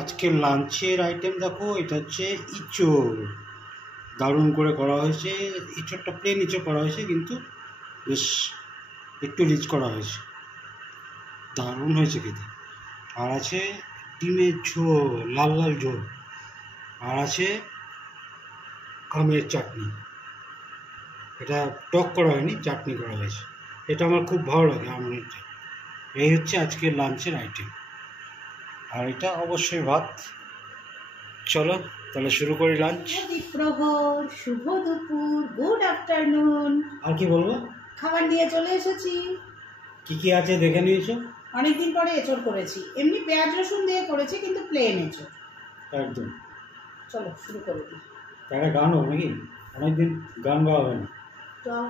আজকে লাঞ্চের আইটেম দেখো, এটা হচ্ছে ইঁচড়। দারুণ করে করা হয়েছে। ইঁচড়টা প্লেন ইঁচড় করা হয়েছে, কিন্তু বেশ একটু রিচ করা হয়েছে, দারুণ হয়েছে খেতে। আর আছে ডিমের ঝোল, লাল লাল ঝোল। আর আছে আমের চাটনি। এটা টক করা হয়নি, চাটনি করা হয়েছে। এটা আমার খুব ভালো লাগে, আমের। এই হচ্ছে আজকের লাঞ্চের আইটেম। আর এটা অবশ্যই ভাত। চলো তাহলে শুরু করি লাঞ্চ। প্রহর, শুভ দুপুর, গুড আফটারনুন। আর কি বলবো? খাবার নিয়ে চলে এসেছি। কি কি আছে দেখে নিয়েছো? অনেকদিন পরে এঁচড় করেছি। এমনি পেঁয়াজ রসুন দিয়ে করেছি, কিন্তু প্লেন এঁচড়। একদম। চলো শুরু করে দিই। একটা গান হোক নাকি? অনেকদিন গান গাওয়া হয় না। চল।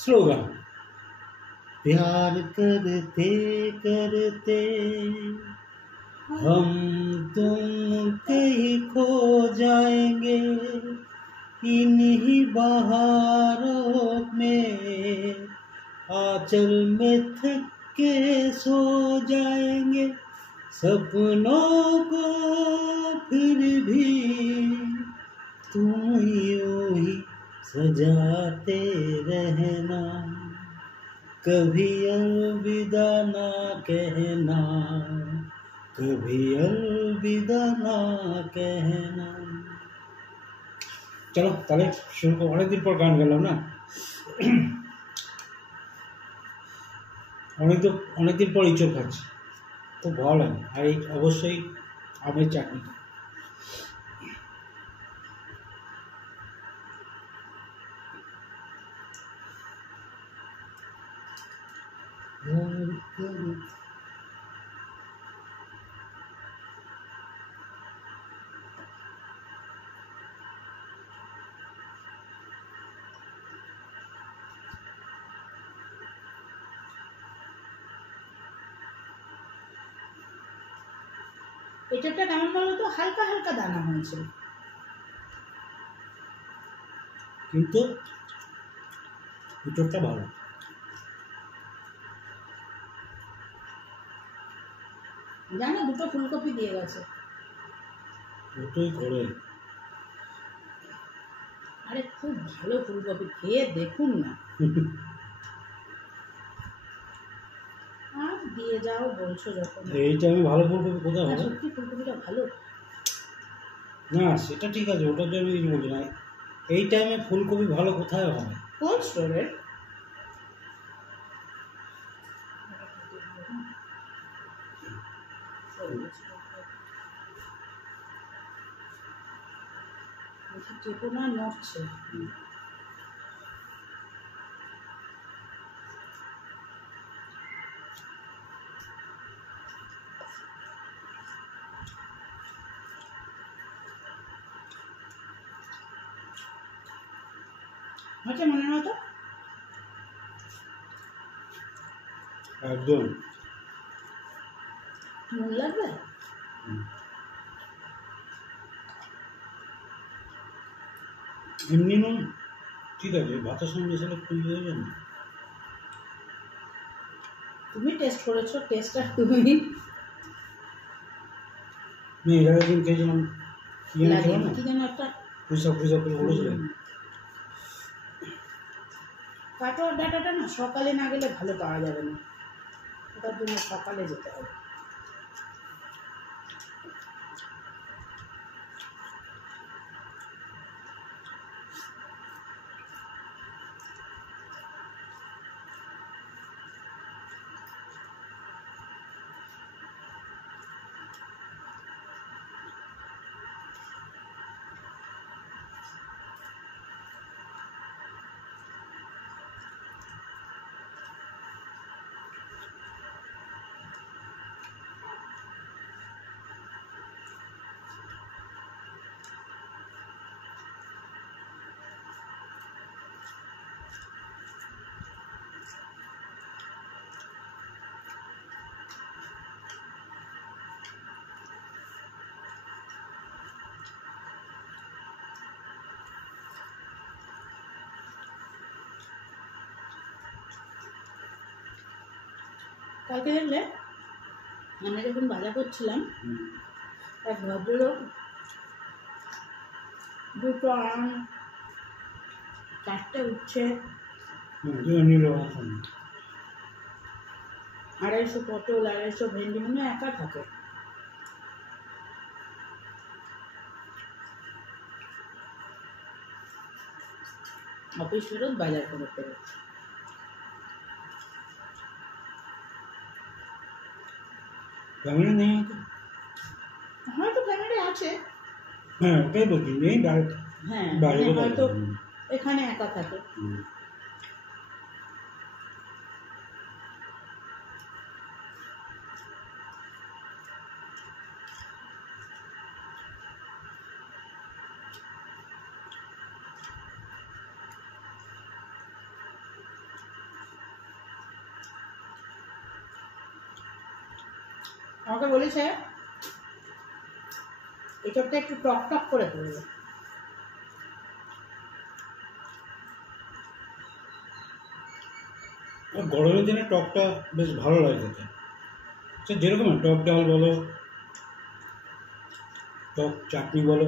স্লোগান। प्यार करते करते हम तुम कहीं खो जाएंगे, इन्हीं बहारों में आंचल में थक के सो जाएंगे, सपनों को फिर भी तुम यूं ही सजाते रहना, कभी अलविदा ना कहना, कभी अलविदा ना कहना। চলো তাহলে শুরু করো। অনেকদিন পর গান গেলাম না, অনেকদিন পর ইঁচড় খাচ্ছি, খুব ভালো লাগে। আর এই অবশ্যই আমের চাটনিটা। এঁচড়টা কেমন বলো তো? হালকা হালকা দানা হয়েছে, কিন্তু ইঁচড়টা ভালো। জানো, দুটো ফুলকপি দিয়ে গেছে। দুটোই করে। আরে খুব ভালো ফুলকপি, খেয়ে দেখুন না। আর দিয়ে যাও বলছো যখন। এইটা আমি ভালো ফুলকপি কোথায় হবে? সত্যি ফুলকপিটা ভালো না, সেটা ঠিক আছে, ওটার জন্য কিছু বলছি না। এই টাইমে ফুলকপি ভালো কোথায় হবে? কোল্ড স্টোরের। চেপনা নড়ছে। আচ্ছা, মনে মতো একদম নুন লাগবে। এমনি নুন ঠিক আছে, ভাতের সঙ্গে মেশালে খুবই হয়ে যাবে। তুমি টেস্ট করেছো, টেস্টটা তুমি। না, এর আগের দিন খেয়েছিলাম, কি যেন খেলাম না, কি যেন একটা পুঁইশাক করে বলেছিলেন। কাটোয়ার ডাটাটা না সকালে না গেলে ভালো পাওয়া যাবে না, ওটার জন্য সকালে যেতে হবে। কালকে দেখলে আমরা যখন বাজার করছিলাম, এক ভদ্রলোক দুটো আম, চারটে উচ্ছে, নিল 250 পটল, 250 ভেন্ডি, মনে হয় একা থাকে। অফিস ফেরত বাজার করে ফেরত। ফ্যামিলি নেই তো? হয়তো ফ্যামিলি আছে। হ্যাঁ, ওটাই বলছি, নেই বাইরে। হ্যাঁ, বাইরে মানে তো হয়তো বাইরে। এখানে একা থাকে। আমাকে বলেছে এসবটা একটু টক টক করে করবে। আর গরমের দিনে টকটা বেশ ভালো লাগে খেতে। সে যেরকম টক ডাল বলো, টক চাটনি বলো,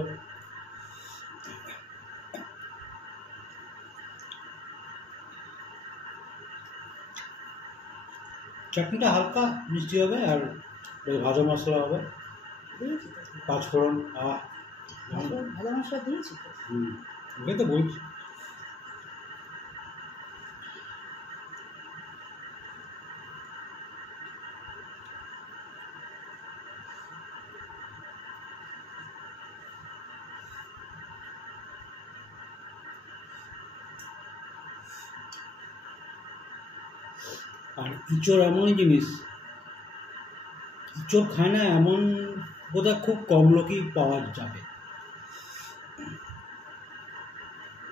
চাটনিটা হালকা মিষ্টি হবে আর বেশ ভাজা মশলা হবে, দিয়েছি তো, 5 ফোড়ন। ভালো মশলা দিয়েছি তো। ওকে তো বলছি। আর ইঁচড় এমনই জিনিস, ইঁচড় খায় না এমন বোধহয় খুব কম লোকই পাওয়া যাবে।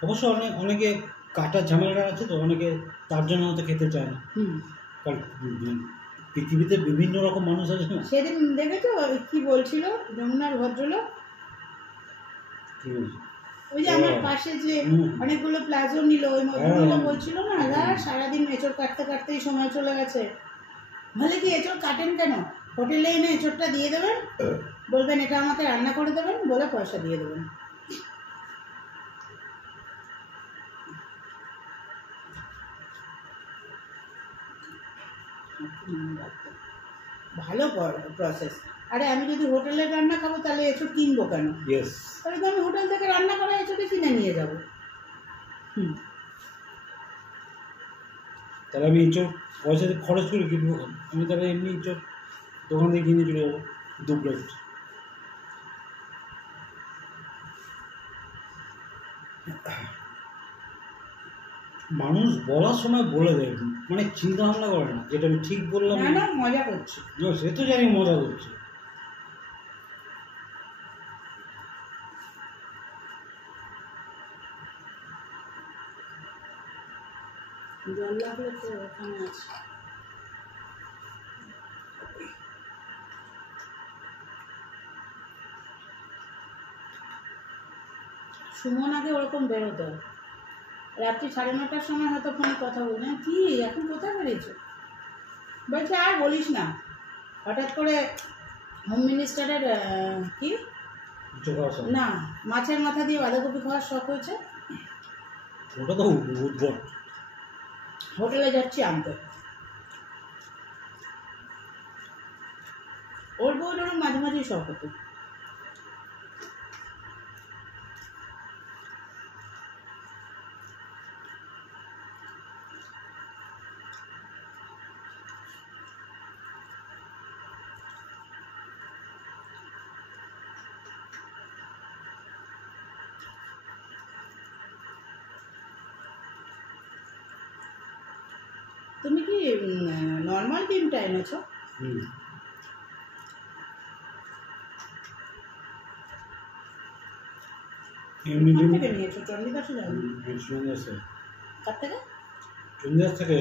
অবশ্য অনেকে কাটার ঝামেলাটা আছে তো, অনেকে তার জন্য হয়তো খেতে চায় না। কারণ পৃথিবীতে বিভিন্ন রকম মানুষ আছে না। সেদিন দেখেছো কি বলছিল যমুনার ভদ্রলোক, ওই যে আমার পাশে যে অনেকগুলো প্লাজো নিল, ওই ভদ্রগুলো বলছিল না, সারাদিন এঁচড় কাটতে কাটতেই সময় চলে গেছে। বলে কি এঁচড় কাটেন কেন? হোটেলে এনে এঁচড়টা দিয়ে দেবেন, বলবেন এটা আমাকে রান্না করে দেবেন, বলে পয়সা দিয়ে দেবেন। ভালো প্রসেস। আরে আমি যদি হোটেলে রান্না খাবো তাহলে এঁচড় কিনবো কেন? তাহলে তো আমি হোটেল থেকে রান্না করা এঁচড়ে কিনে নিয়ে যাবো। তাহলে আমি এঁচড় পয়সা খরচ করে কিনবো, আমি তাহলে এমনি এঁচড় দোকান থেকে কিনে চলে যাবো 2 প্লেট। মানুষ বলার সময় বলে দেয়, মানে চিন্তা ভাবনা করে না যেটা আমি ঠিক বললাম না, মজা করছি। সে তো জানি মজা করছে। জল লাগলে তো ওখানে আছে। সুমন আগে ওরকম বেরোতো, রাত্রি 9:30টার সময় হয়তো ফোনে কথা বলি, কি এখন কোথায় বেরিয়েছো? বলছে আর বলিস না, হঠাৎ করে হোম মিনিস্টারের কি না মাছের মাথা দিয়ে বাঁধাকপি খাওয়ার শখ হয়েছে, ওটা তো উদ্ভট। হোটেলে যাচ্ছি আনতে। ওর বউ ধরুন মাঝে মাঝেই শখ হতো। তুমি কি নর্মাল ডিমটা এনেছো? এমনি ডিম থেকে নিয়েছো? চণ্ডীদাসে যাবে? কার থেকে? চণ্ডীদাস থেকে।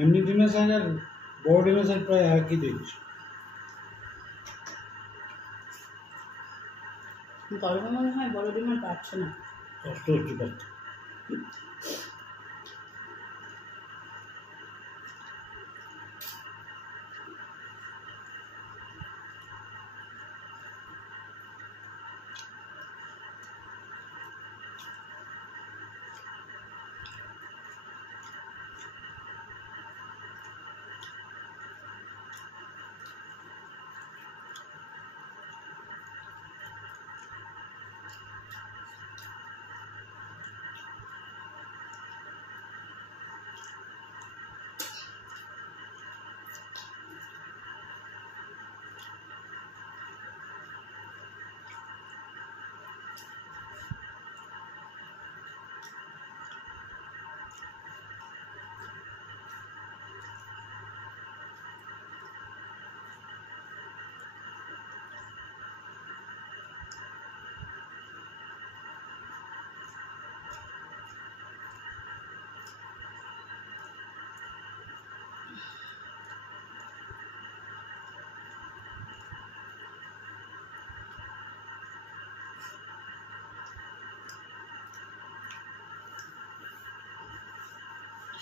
এমনি ডিমের সাইজ আর বড় ডিমের সাইজ প্রায় একই দেখছি। গরমে মনে হয় বড় ডিম আর পাচ্ছে না, কষ্ট হচ্ছে পাচ্ছে।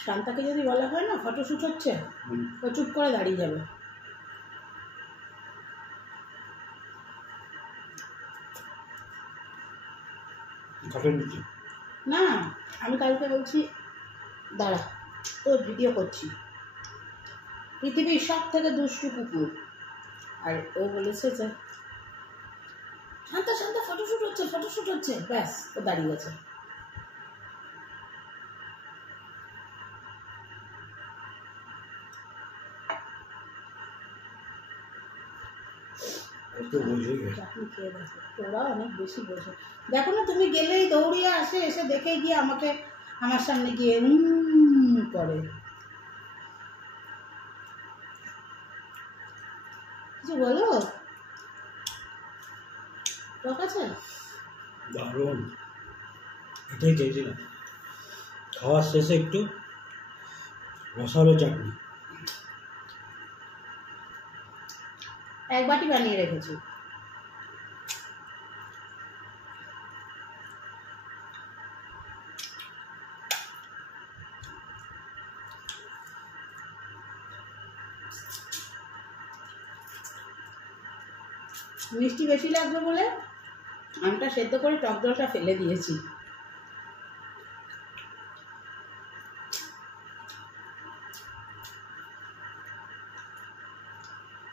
শান্তাকে যদি বলা হয় না ফটোশ্যুট হচ্ছে, হুম। ও চুপ করে দাঁড়িয়ে যাবে। ঘটের নিচে না, আমি কালকে বলছি দাঁড়া তোর ভিডিও করছি, পৃথিবীর সব থেকে দুষ্টু কুকুর, আর ও বলেছে যে শান্তা শান্তা ফটোশ্যুট হচ্ছে, ফটোশ্যুট হচ্ছে, ব্যাস ও দাঁড়িয়ে গেছে। একটু বোঝে গেছে। চাটনি খেয়ে দেখো, তোরা অনেক বেশি বোঝে। দেখো না তুমি গেলেই দৌড়িয়ে আসে, এসে দেখে গিয়ে আমাকে আমার সামনে গিয়ে করে। কিছু বলো তোর কাছে? দারুণ, এটাই চাইছিলাম। খাওয়ার শেষে একটু রসালো চাটনি। এক বাটি বানিয়ে রেখেছি। মিষ্টি বেশি লাগবে বলে আমটা সেদ্ধ করে টক জলটা ফেলে দিয়েছি।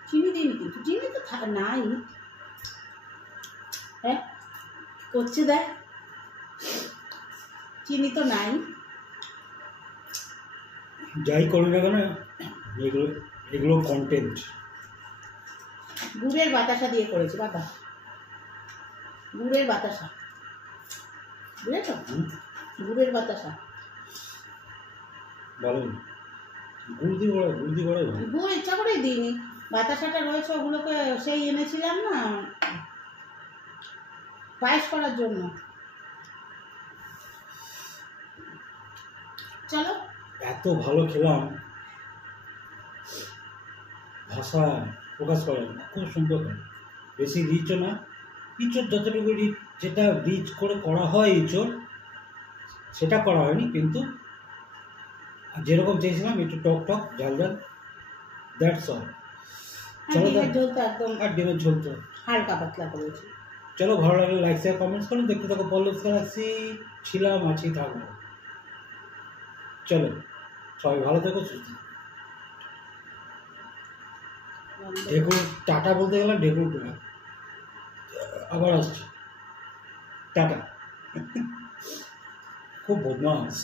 চিনি দিইনি, কিন্তু চিনি তো নাই। হ্যাঁ করছে দেখ, চিনি তো নাই। যাই করি না কেন, এগুলো এগুলো কন্টেন্ট। গুড়ের বাতাসা দিয়ে করেছি বাবা, গুড়ের বাতাসা, বুঝেছ? গুড়ের বাতাসা ভালো, গুড় দিয়ে বড়, গুড় দিয়ে বড়। গুড় ইচ্ছা করেই দিইনি, বাতাসাটা রয়েছে ওগুলোকে সেই এনেছিলাম না পায়েস করার জন্য। চলো, এত ভালো খেলাম, ভাষা প্রকাশ করে না, খুব সুন্দর হয়। বেশি রিচও না, ইঁচড় যতটুকু রিচ, যেটা রিচ করে করা হয় ইঁচড় সেটা করা হয়নি, কিন্তু যেরকম চেয়েছিলাম একটু টক টক ঝাল ঝাল, দ্যাটস অল। চলো, ডিমের ঝোল তো একদম আর ডিমের ঝোল তো হালকা পাতলা করেছি। চলো, ভালো লাগলে লাইক শেয়ার কমেন্টস করুন। দেখতে থাকো পল্লব গ্যালাক্সি, ছিলাম আছি থাকবো। চলো, সবাই ভালো থেকো, সুস্থ। ঢেকুর টাটা বলতে গেলাম, ঢেকুর আবার আসছে, টাটা। খুব বদমাস।